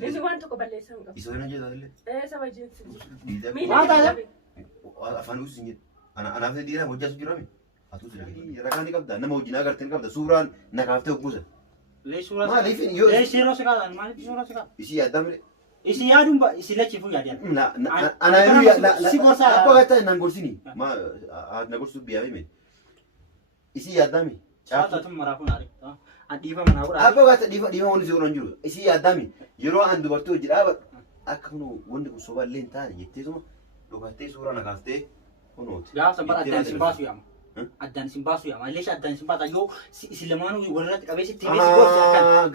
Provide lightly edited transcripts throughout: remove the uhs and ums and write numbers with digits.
Ini waan tokko balleessan qabu. Isa wajjin jedhaa Saba jinsi. Maata afaan uwwisiin jedhu. Anaaf dhiira hojjaa su jirame. Atu ragaan ni qabda. Nama wajjin agartee ni qabda. Suuraan na kaaftee hogguusa. Maaliif yoo Leeshiroo si kaadaan maaliif suuraa si kaadaan? isii yaaddaa mire. Isi yaadun ba isi lachiifuu yaadiyaan. Ana Si gorsaa. Abbaa gaataa naan gorsini. Na gorsuuf biyyaa mee. Isii yaaddaa mee. Caatatu maraafuu naari. Adhiifa manaa godhaa. Abbaa gaataa dhiifa wanti si godhan jiru. Isii yaaddaa mee. Yeroo an dubartii hojii dhaabadhu akka kunoo wanti kun sobaa illee hin taane jetteesuma dhugattee suuraa na kaaftee kunooti. Gaafa bara addaan isin baasu yaama. Addaan isin baasu yaama. Leesha addaan isin baata yoo isin lamaanuu walirratti qabee sitti himee si gorsi akkan.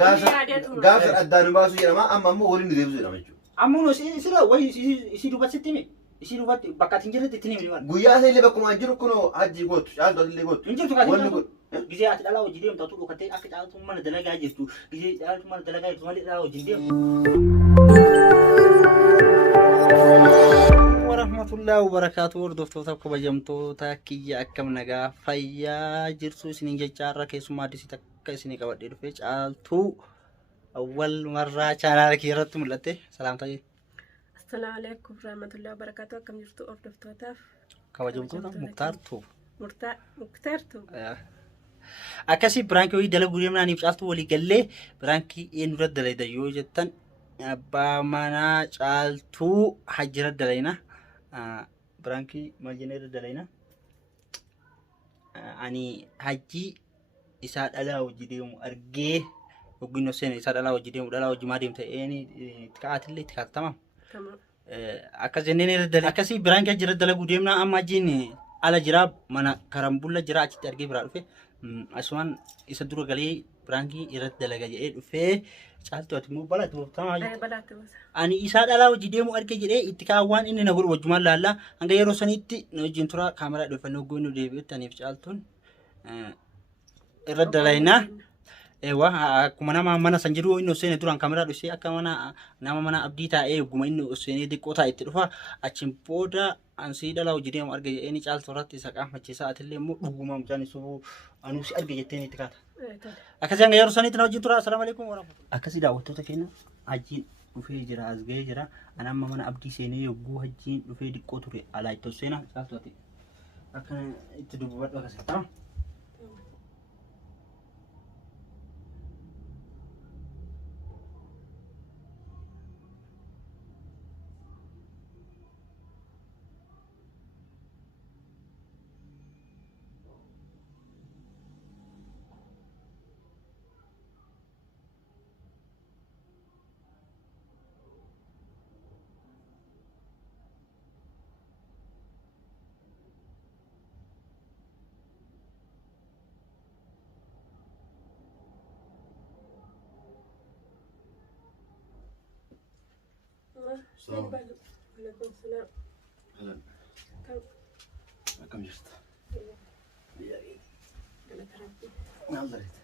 Gaafa addaan baasu jedhama amma ammoo waliin nu deebisu jedhama jechuudha. Ammoo sira wayi isii dubbatti sitti hime. Isii dubbatti bakka atin jirretti itti hime. Guyyaa isa illee bakkuma jiru kunoo hajji gootu caaltu illee gootu. Injirtu kaati. Gizee ati dhalaa hojii deemtu atu dhukattee akka caaltu mana dalagaa jirtu. Gizee caaltu mana dalagaa jirtu malee dhalaa hojii deemtu. Warahmatullahi wabarakatuh. Hordoftoota kabajamtoota kiyya akkam nagaa fayyaa jirtu isiniin jechaarra keessumaa addisii takka isinii qabadhee dhufee caaltuu awwal marraa chaanaala kiyya irratti mul'atte salaamtaa jedhu. Assalaamu alaikum warahmatullahi wabarakatuh. Akkam jirtu hordoftootaaf kabajamtoota muktaartuu. Muktaartuu. Akkasii biraankii wayii dalaguu deemnaaniif caaltuu walii gallee biraankii eenyu irratti dalayda yoo jettan abbaa manaa caaltuu hajjira dalayna. Biraankii maal jennee irra dalayna. Ani hajji isaa dhalaa hojii deemu argee yookiin seen isaa dhalaa hojii deemu dhalaa hojii maa deemte eeni tikaatillee itti kaatama. Akkas jenneen irra dalay. Akkasii biraankii hajjira dalaguu deemnaa amma hajjiin ala jira mana karambulla jira achitti argee biraa dhufe asumaan isa dura galee biraankii irratti dalaga jedhee dhufee caaltuu ati immoo balatti booftamaa Balaatti bosa. ani isaa dhalaa hojii deemu arge jedhee itti kaawwaan inni na godhu wajjumaan laallaa hanga yeroo saniitti na wajjin tura kaameraa dhufannoo goonuu deebi'utti aniif caaltuun irratti dalaynaa. Akkuma nama mana san jiru inni osoo duraan kaameraa dhufee akka nama mana abdii taa'ee eeguma inni osoo xiqqoo taa'e itti dhufa achiin booda ansii dhalaa hojii deemu arge jedhee ni caaltuu irratti isa qaamachiisaa atillee immoo dhuguma mucaan isuu anuusi arge jettee itti kaata. Akkasii hanga yeroo saniitti na wajjin tura. Assalaamu alaikum warahmatullahi. Akkasii daawwattoota keenya hajjiin dhufee jira as ga'ee jira. Ani amma mana abdii seenee yogguu hajjiin dhufee diqqoo ture alaa itti seenaa caaltuu ati akka itti dubbadhu akkasii ta'a. Waalaikumsalam. Halan. Akkam jirta? Maal dareete?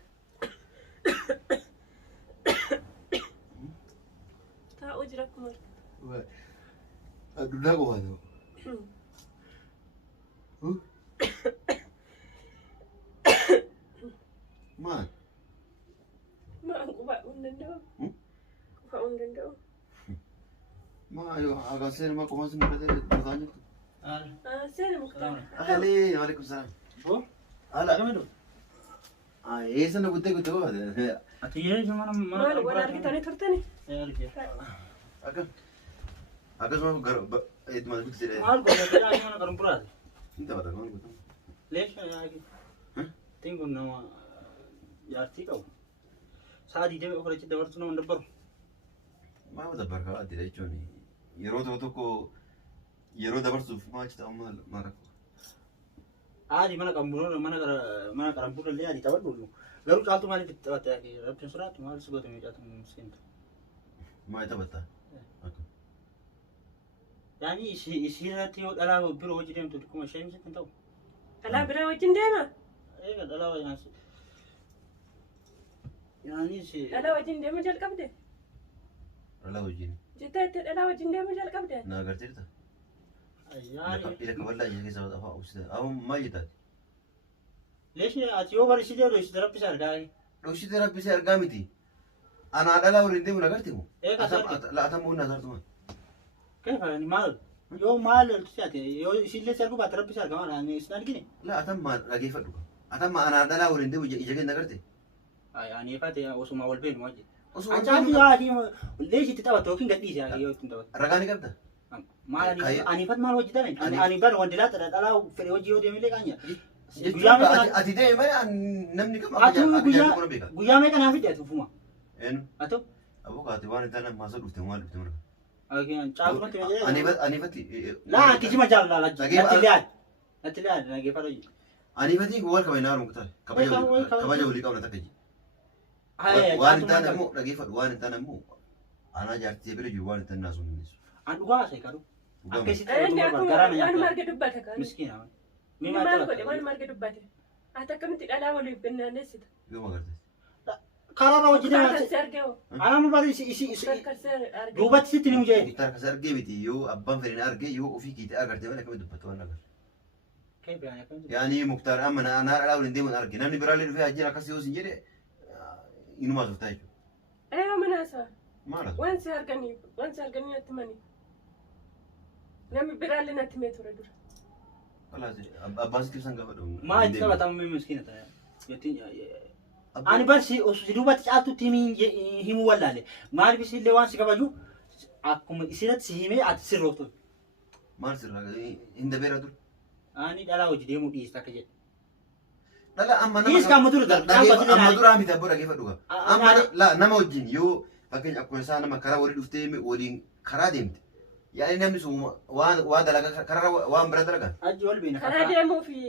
Taa'uu jira akkuma Addunyaa qofaa ta'u. Maal? Maan qubaa'uu hin danda'u. Qubaa'uu hin danda'u. Ayo agak sering mak kumas ni kata bertanya tu. Seen muktaar. Ali, waalaikumsalam. Oh, Ala. kami tu. Esa na gute gute ba? Ati ye mana Maal waan argitanii turtani? Agak semua gar mal gute sire. Maal ko ya mana karumpura. Inte wada mal gute. Leesha yaaki. Tingu nama yaartii qabu. Saadii deemee ofiitti dabarsu nama dabbaru. Maa dabarka adii jechuun yeroo tokko yeroo dabarsuuf maal ta'u maal rakko. Aadi mana kambunoon mana karambuura illee aadi taphadhu. Garuu caaltuu maaliif itti taphatta rabbiin suraatti maal si goote miidhatu seentu. Maal taphatta? Yaani ishiirratti yoo dhalaa biroo hojii deemtu dhikkuma ishee miti kan ta'u. Dhalaa biraa wajjin deema? Eega dhalaa wajjin yaani dhalaa wajjin deema jalqabde? Dhalaa wajjin. Jettee itti dhalaa wajjin deema jalqabde? Na agarsiisa. Yaani Ila kabalaa ishee keessa afaa uffisa. Awwan maal jedhaati? leeshni ati yoo barsiisee dhoksite rabbisa argaa. Dhoksite rabbisa argaa miti. أنا لا أريد أن أقول إيه لا أتمنى نظرتهم. كيف يعني مال يوم مال تسياتي يو يشيل سيركو باتربي سيركو أنا إسناد كني لا أتم أجيب فدوك أتم أنا لا أريد أن يجي نقرتي يعني فاتي وسما والبين واجد وسوما أنت عادي ليش تتابع توكين قديش يا يو تنتابع رجعني كبده ما أنا فات مال وجد تاني أنا بار وندلات أنا في وجهي ودي ملك أنيا أتي ده ما نمني كم guyyaa meeqa naaf hidhatu fuma eenyu ato aboo kaati waan hin taane maasa dhufte maal dhufte mara caalumatti anifatti laa ati jima jaalala natti liyaad nageeffadha anifatti wal kaba hinaaru muktaar kabaja walii qabna takka ji waan hin taane ammoo dhageeffadhu waan hin taane ammoo anaa jaartee bira jiru waan hin taane naasuu hin an dhugaa asee kadhu akka isitti waan marga dubbata kan miskiina maal godhe waan marga dubbate ati akkamitti dhalaa waliif binnaanessita yoo magartee karaa hojii anama bari duubatti sitti ni mujee muktaar kas argee miti yoo abbaan fedhin argee yoo ofii kiite agartee malee akkamitti dubbatu waan agar yaani muktaar amma anaa dhalaa waliin deemuun arge namni biraallee dhufee ajjira akkas yoo sin jedhe inumaa softaa jechuudha eeyo manaasa maala waan si arganii natti manii namni biraallee natti mee ture dura abbaan sitti ibsan gaafa dhabu maa itti taphatamu miskiina ta'e ani barsi si duubatti caaltutti himuu wallaale maaliif isillee waan si kabaju akkuma isinatti si himee ati sirrooftu maal sirraa hin dabeera dur ani dhalaa hojii deemuu dhiista akka jedhe dhala amma nama dhiiska amma ture amma duraa miti abboo dhageeffadhu amma la nama wajjin yoo fakkeenya akkuma isaa nama karaa walii dhuftee waliin karaa deemte yaani namni sun waan dalagaa karaa waan bira dalagaa aji wal beena karaa deemuu fi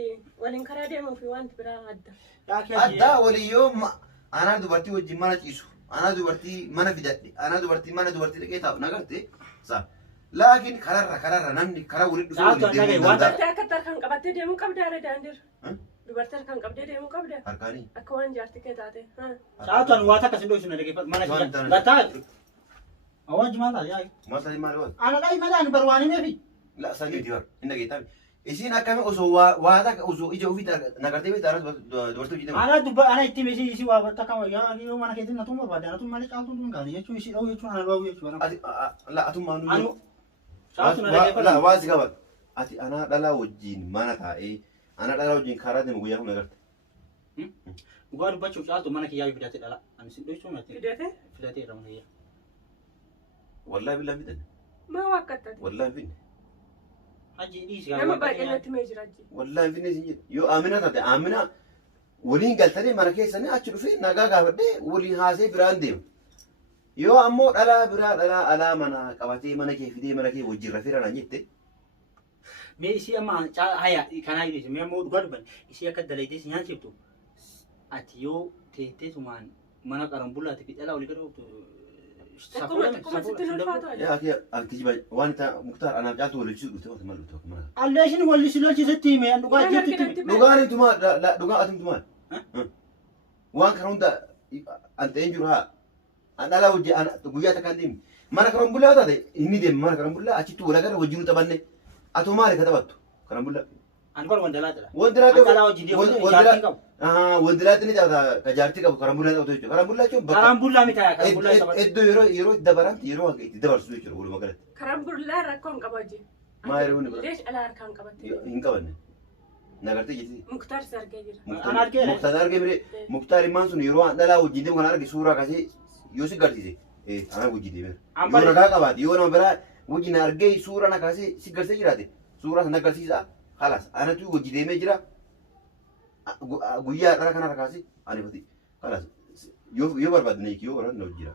waliin karaa deemuu fi wanti biraa adda walii yoo anaa dubartii wajjin mana ciisu anaa dubartii mana fidadhe anaa dubartii mana dubartii dhaqee taa'u nagartee saa laakiin kararra namni karaa walii dhufu waliin deemuu dubartii akka tarkaan qabattee deemuu qabda ara daandirra dubartii harkaan qabdee deemuu qabda harkaanii akka waan jaartii kee taate saatuan waa takka sin dho'isu na dhageeffadhu mana gataa awwaaj maal yaa maal ta'e maal waan ana dai malaan barwaani meefi la sanyii dibar inda geetaa isin akkami osoo waa takka osoo ija ofii nagartee beektaa dubartii hojii deemu ana itti meeshii isii waa takka yaa yoo mana keetiin natuun barbaade anatuun malee caaltuun tun gaari jechuun isii dha'u jechuun ana dha'u jechuun la atummaan anu saatu na dhageeffadhu waa si qaba ati ana dhalaa wajjin mana taa'ee ana dhalaa wajjin karaa deemu guyyaa kun nagarte dhugaa dubbachuuf caaltu mana kiyyaa fidate dhala ani sin dho'isuu natti fidate irra mana kiyyaa wallahi billahi fidan maa wakkattate wallahi finne haji dhiisi nama baay'ee natti mee jira aji wallahi finne sin jedhe yoo amina taate amina waliin galtanii mana keessanii achi dhufee nagaa gaafadhee waliin haasee biraan deemu yoo ammoo dhalaa biraa dhalaa alaa mana qabatee mana kee fidee mana kee wajjin rafeera naan jette mee isii amma haya kanaa dhiisi mee ammoo dhugaa dubban isii akka dalaydee si nyaachiftu ati yoo teettee sumaan mana qarambulaati fi dhalaa olii gadhooftu kijiba waan ta muktaar anaaf caaltu walichi dhufte wata mal dhufte mana alleeshin walichi lolchisetti hime an dhugaa jetti dhugaan intuma dhugaan atumtuma waan kana hunda an ta'een jiru haa an dhalaa wajji guyyaa takkaan deemi mana karambullaa taate inni deemi mana karambullaa achitti walagara wajjin taphanne atoo maali ka taphattu karambullaa an bar wandalaa dhala wandalaa wajji deemu jaartiin qabu wandalaa tini taata ka jaartii qabu karambullaa ta'u jechuudha karambullaa jechuun karambullaa mitaa karambullaa taphattu iddoo yeroo itti dabaramti yeroo hanga itti dabarsu jechuudha walumaa galatti karambullaa rakkoon qaba aji maa yeroo inni leesh alaa harkaan qabatte hin qabanne nagartee jetti muktaar si argee jira an argee muktaar argee mire muktaar immaan sun yeroo dhalaa wajjin deemu kan arge suuraa kasee yoo si garsiise ana wajjin deeme yoo nagaa qabaate yoo nama biraa wajjin argee suuraa na kaasee si garsee jiraate suuraa sana agarsiisa halas anatu wajjin deemee jira guyyaa dhala kanarra kaasee ani fati halas yoo barbaadne yoo barbaadne wajjira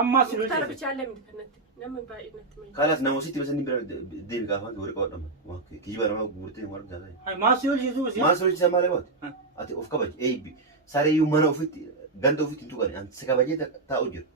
amma si muktaar bichaallee miti kanatti namni baay'ee natti mee halas namoositti masanii bira deemi gaafaan warri qabadhama kijiba nama guurtee waan argaa hay maasi hojjetu maas hojii isaa maalee baate ati of kabaje eebi sareeyyuu mana ofitti ganda ofitti hin tuqane anti si kabajee taa'u jira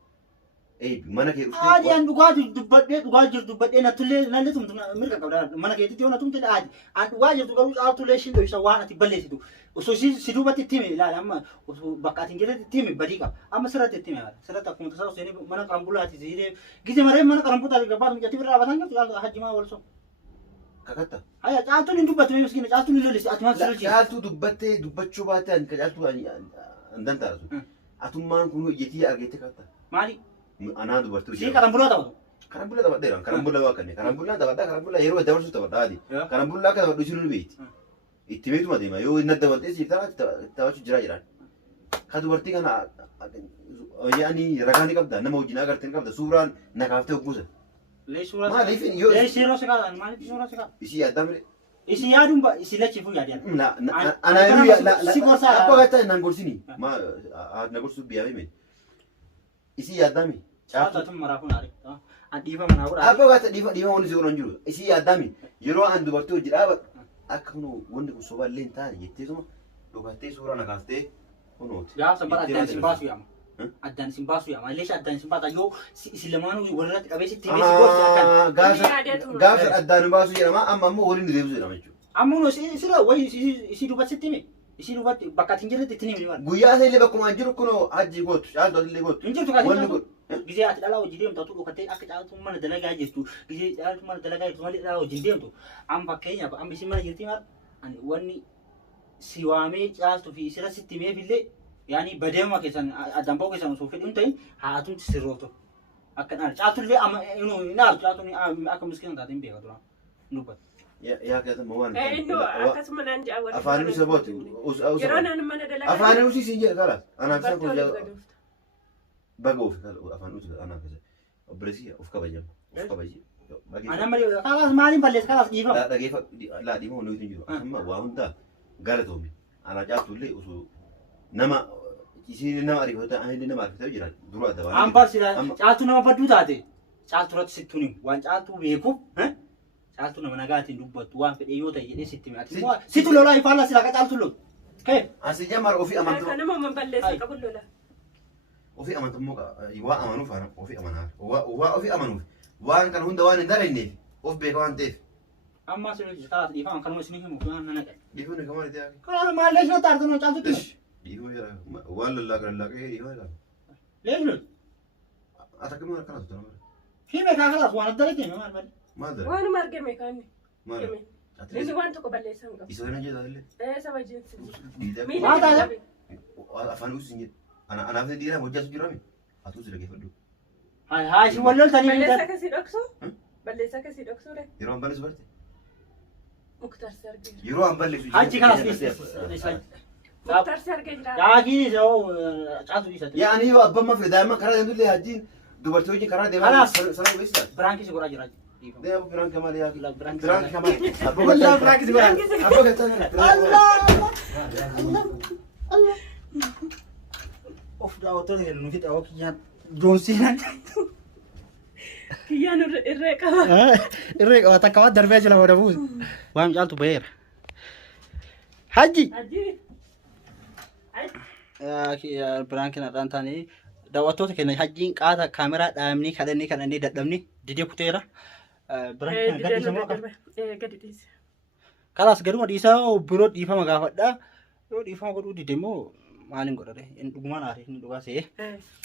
eebi mana kee dhuftee aadi an dhugaa jiru dubbadhee natullee nallee tumtu mirga qabda mana keetitti yoo natumte aadi an dhugaa jirtu garuu caaltullee shindo isa waan ati balleessitu osoo si duubatti itti hime ilaala amma osoo bakka ati hin jirretti itti hime badii qaba amma sirratti itti hime sirratti akkuma tasaa osoo mana qarambulaati siidee gize maree mana qarambulaati gabbaatu mijatti birraa batan jirtu hajjimaa walso kakatta haya caaltuun hin dubbatu miskiina caaltuun hin lolisi ati maal sirrii caaltuu dubbattee dubbachuu baate ani ka caaltuu an dantaatu atummaan kun hojjetii argeetti kaata. Maali? Anaa dubartii. Si karambulaa taphatu. Karambula taphadheera. Karambula waa kanneen. Karambula taphadhaa. Karambula yeroo dabarsu taphadhaa adi. Karambula akka taphadhu isin beekti. Itti beekuma deema. Yoo inni dabaltee si taphachuu jira jedhan. Ka dubartii kana yaani ragaa ni qabda. Nama wajjin agartee ni qabda. Suuraan na kaaftee hogguusa. Maaliif yoo Suuraa si kaadhaan maaliif suuraa si kaadhaan? isii yaaddaa mire. Isi yaadun ba isi lachifu yaadiyan. Ana yoo si gorsa. Apa kata nan gorsini. Ma na gorsu biya be. Isi yaaddaa mi. Caata tun maraafun ari. An dhiifa manaa godhaa. Apa kata dhiifa wani si goron jiru. Isi yaaddaa mi. Yeroo an dubartii hojii dhaaba akka kunu wanni kun soba illee hin taane jettee suma dhugattee suuraa na kaaftee kunuuti. Gaafa bara addaan isin baasu yaama. Addaan isin baasu yaama. Illee addaan isin baata yoo isin lamaanuu walirratti qabee sitti himee si gorsi akkan. Gaafa addaan baasu jedhama amma ammoo waliin deebisu jedhama jechuudha. Ammoo sira wayi isi dubbatti sitti hime. Isi dubbatti bakka itti hin jirretti itti hime. Guyyaa isaa illee bakkuma jiru kunoo hajji gootu caaltu illee gootu. Hin jirtu kan gisee ati dhalaa wajjin deemtu atu dhukattee akka caaltu mana dalagaa jirtu gisee caaltu mana dalagaa jirtu malee dhalaa wajjin deemtu amma fakkeenyaaf amma isin mana jirti maal ani wanni si waamee caaltu fi sira sitti himeef illee yaani badeema keessan addaan ba'uu keessan osoo fedhi hin ta'in haa atumti sirrootu akka dhaal caaltu illee amma naalu caaltu akka miskiina taate hin beeka duraan nubbatu. Yaa keessatti waan akkasuma naan ja'a warri afaan isa booti. yeroo naan mana dalagaa Afaan usi siin jedha kalas. Anaaf isa kun baga of afaan usi anaaf isa. Obboleessi of kabajamu. Of kabaji. Ana malee kalas maaliin balleessa kalas dhiifama. Dhageeffa laa dhiifama hundi hin jiru. Amma waa hunda galatoomi. Ana caaltu illee osoo nama isiin nama ariifata ani nama ariifata jira dura adda baana. Ambar sira caaltu nama badduu taate caaltu irratti sittuun waan caaltu beekuuf caaltu nama nagaatiin dubbattu waan fedhe yoo ta'e jedhee sitti himati. Situ lolaa ifaala sila ka caaltu lolu. Kee asi jamar ofii amantu. kan nama balleessa qabu lola. Ofii amantu immoo waa amanuuf ofii amanaaf. Waa ofii amanuuf waan kana hunda waan hin dalagneef of beeka waan ta'eef. amma sirrii kalas dhiifama kanuma isin himu waan nana qaba. Dhiifamni kamaa itti hafe. Kalas maal leesnoo taartu noo caaltu dhiifa. Dhiifama jira waan lallaaqee dhiifama jira. Leesnoo. Ata kamar kanas tu nama. Hime kaa kalas waan adda lakkee maal maal. Maal dha? Waanuma argame kaanni. Maal? Inni waan tokko balleessan qabu. Isa kana jedha illee. Saba jinsi. Maal ta'a? Afaan usi hin jedhu. Anaaf isa dhiiraa hojjaa su jirame. Atu si dhageeffadhu. Haa si wal loltanii Balleessa kasii dhoksu. Balleessa kasii dhoksu re. Yeroo an balleessu barte. Muktar si argee jira. Yeroo an balleessu. hachi kalas dhiisa. Muktar si argee jira. Daakii isa caaltu dhiisa. Yaani yoo abbaan ma fide daa'imman karaa deemtu illee hajjiin dubartii hojii karaa deemaa sana qubeessaa. Biraanki si godhaa jira. Deemu biraan kamal yaa. Biraan Biraan kamal. Abboo Allah gachaa biraanki si godhaa. Abboo gachaa. Allah. Of daawwattoonni nu fi dhaawwa kiyyaan doonsiinan. Kiyyaan irree qaba. Irree qaba takka waan darbee jira wada buusu. Waan caaltu baheera. Hajji. Hajji. Biraanki nadhaan taanii daawwattoota keenya hajjiin qaata kaameraa dhaabnii kadhannii dadhabni didee kuteera. Biraanki kana gadhiisamoo akka. Gadi dhiise. Kalaas garuma dhiisaa biroo dhiifama gaafadhaa. Yoo dhiifama godhuu dide immoo maaliin godhate inni dhugumaan haare inni dhugaa se'ee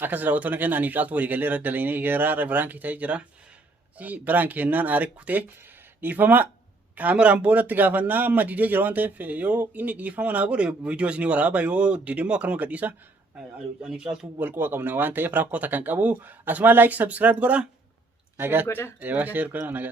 akkas daawwattoonni keenya aniif caaltu waliigalee irra dalaginee garaara biraankii ta'ee jira. Si biraankii kennaan aare kutee dhiifama kaameraan boodatti gaafannaa amma didee jira waan ta'eef yoo inni dhiifama naa godhe viidiyoo isinii waraaba yoo dide immoo akkanuma gadhiisa. Aniif caaltu wal quba qabna waan ta'eef rakkoota kan qabu asumaa laayik sabskiraayib godha. Nagaatti. Sheer godha nagaatti.